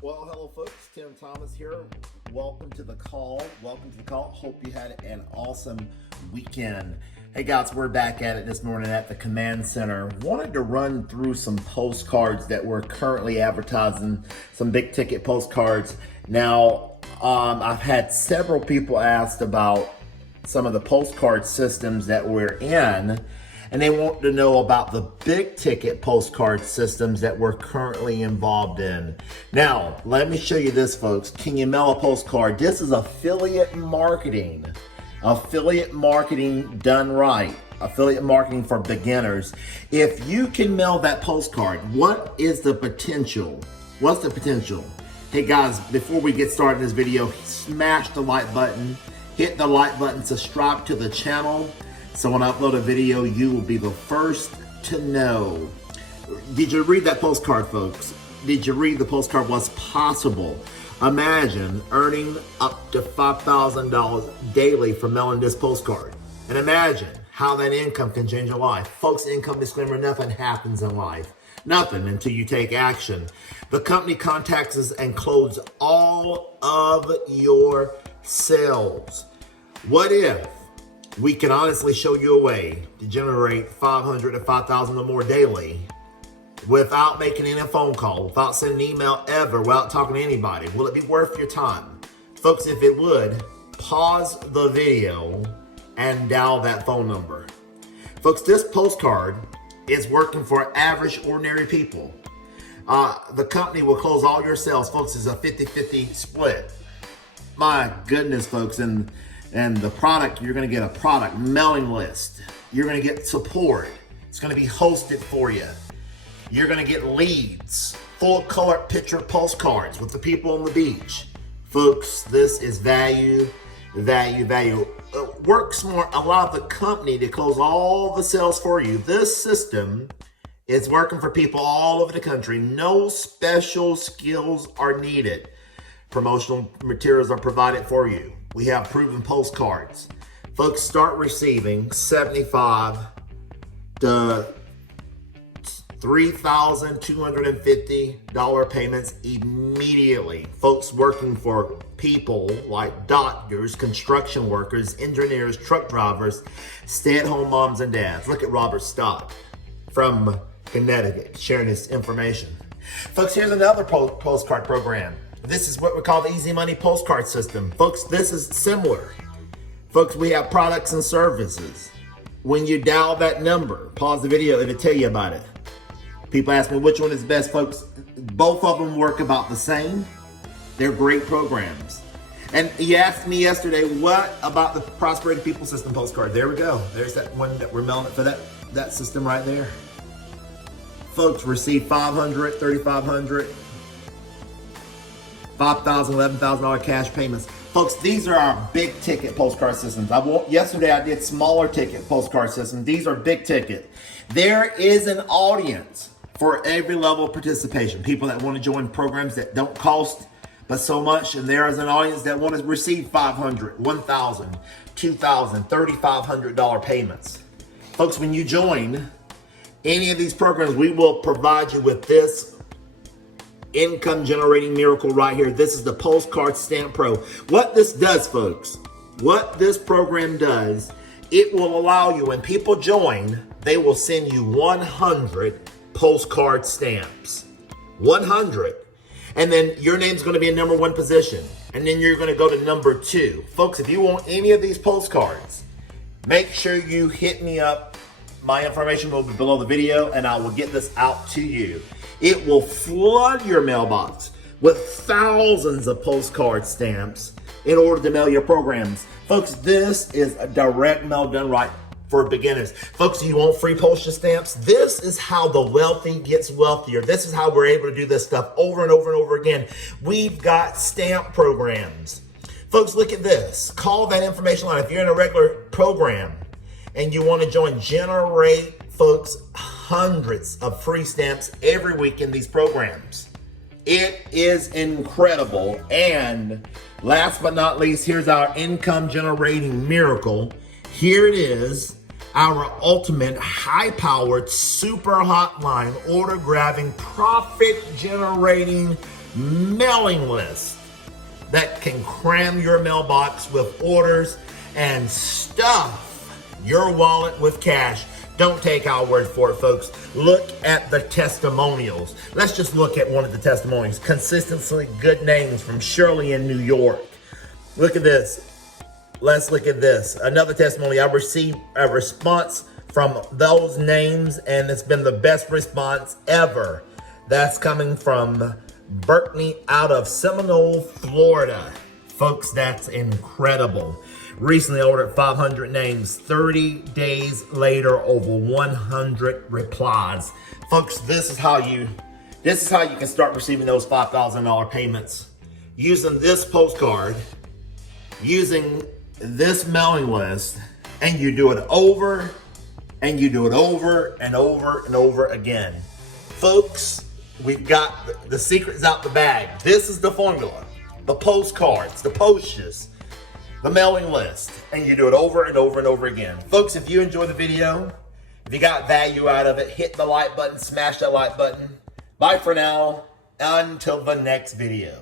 Well, hello folks, Tim Thomas here. Welcome to the call. Hope you had an awesome weekend. Hey guys, we're back at it this morning at the command center. Wanted to run through some postcards that we're currently advertising, some big ticket postcards. Now, I've had several people ask about some of the postcard systems that we're in, and they want to know about the big ticket postcard systems that we're currently involved in. Now, let me show you this, folks. Can you mail a postcard? This is affiliate marketing. Affiliate marketing done right. Affiliate marketing for beginners. If you can mail that postcard, what is the potential? What's the potential? Hey guys, before we get started in this video, smash the like button. Hit the like button, subscribe to the channel. So when I upload a video, you will be the first to know. Did you read that postcard, folks? Did you read the postcard? What's possible? Imagine earning up to $5,000 daily from mailing this postcard. And imagine how that income can change your life. Folks, income disclaimer, nothing happens in life. Nothing until you take action. The company contacts us and closes all of your sales. What if we can honestly show you a way to generate $500 to $5,000 or more daily without making any phone call, without sending an email ever, without talking to anybody? Will it be worth your time? Folks, if it would, pause the video and dial that phone number. Folks, this postcard is working for average, ordinary people. The company will close all your sales. Folks, it's a 50-50 split. My goodness, folks, and the product, you're going to get a product mailing list. You're going to get support. It's going to be hosted for you. You're going to get leads, full color picture postcards with the people on the beach. Folks, this is value. Work smart. Allow the company to close all the sales for you. This system is working for people all over the country. No special skills are needed. Promotional materials are provided for you. We have proven postcards. Folks, start receiving $75 to $3,250 payments immediately. Folks working for people like doctors, construction workers, engineers, truck drivers, stay-at-home moms and dads. Look at Robert Stock from Connecticut sharing this information. Folks, here's another postcard program. This is what we call the Easy Money Postcard System. Folks, this is similar. Folks, we have products and services. When you dial that number, pause the video, it'll tell you about it. People ask me which one is best, folks. Both of them work about the same. They're great programs. And you asked me yesterday, what about the Prosperity People System postcard? There we go. There's that one that we're mailing for that system right there. Folks, receive $500, $3,500, $5,000, $11,000 cash payments. Folks, these are our big ticket postcard systems. Yesterday I did smaller ticket postcard systems. These are big ticket. There is an audience for every level of participation. People that want to join programs that don't cost but so much, and there is an audience that want to receive $500, $1,000, $2,000, $3,500 payments. Folks, when you join any of these programs, we will provide you with this income generating miracle right here. This is the Postcard Stamp Pro. What this does, folks, what this program does, it will allow you, when people join, they will send you 100 postcard stamps. 100. And then your name's going to be in number 1 position. And then you're going to go to number 2. Folks, if you want any of these postcards, make sure you hit me up. My information will be below the video, and I will get this out to you. It will flood your mailbox with thousands of postcard stamps in order to mail your programs. Folks, this is a direct mail done right for beginners. Folks, you want free postage stamps? This is how the wealthy gets wealthier. This is how we're able to do this stuff over and over and over again. We've got stamp programs. Folks, look at this. Call that information line. If you're in a regular program and you want to join, generate, folks, hundreds of free stamps every week in these programs. It is incredible. And last but not least, here's our income generating miracle. Here it is, our ultimate high-powered, super hotline, order-grabbing, profit-generating mailing list that can cram your mailbox with orders and stuff your wallet with cash. Don't take our word for it, folks. Look at the testimonials. Let's just look at one of the testimonials. Consistently good names from Shirley in New York. Look at this. Let's look at this. Another testimony. I received a response from those names, and it's been the best response ever. That's coming from Berkeley out of Seminole, Florida. Folks, that's incredible. Recently ordered 500 names. 30 days later, over 100 replies. Folks, this is how you can start receiving those $5,000 payments. Using this postcard, using this mailing list, and you do it over, and you do it over and over and over again. Folks, we've got the secrets out the bag. This is the formula. The postcards, the posters, the mailing list, and you do it over and over and over again. Folks, if you enjoyed the video, if you got value out of it, hit the like button, smash that like button. Bye for now, until the next video.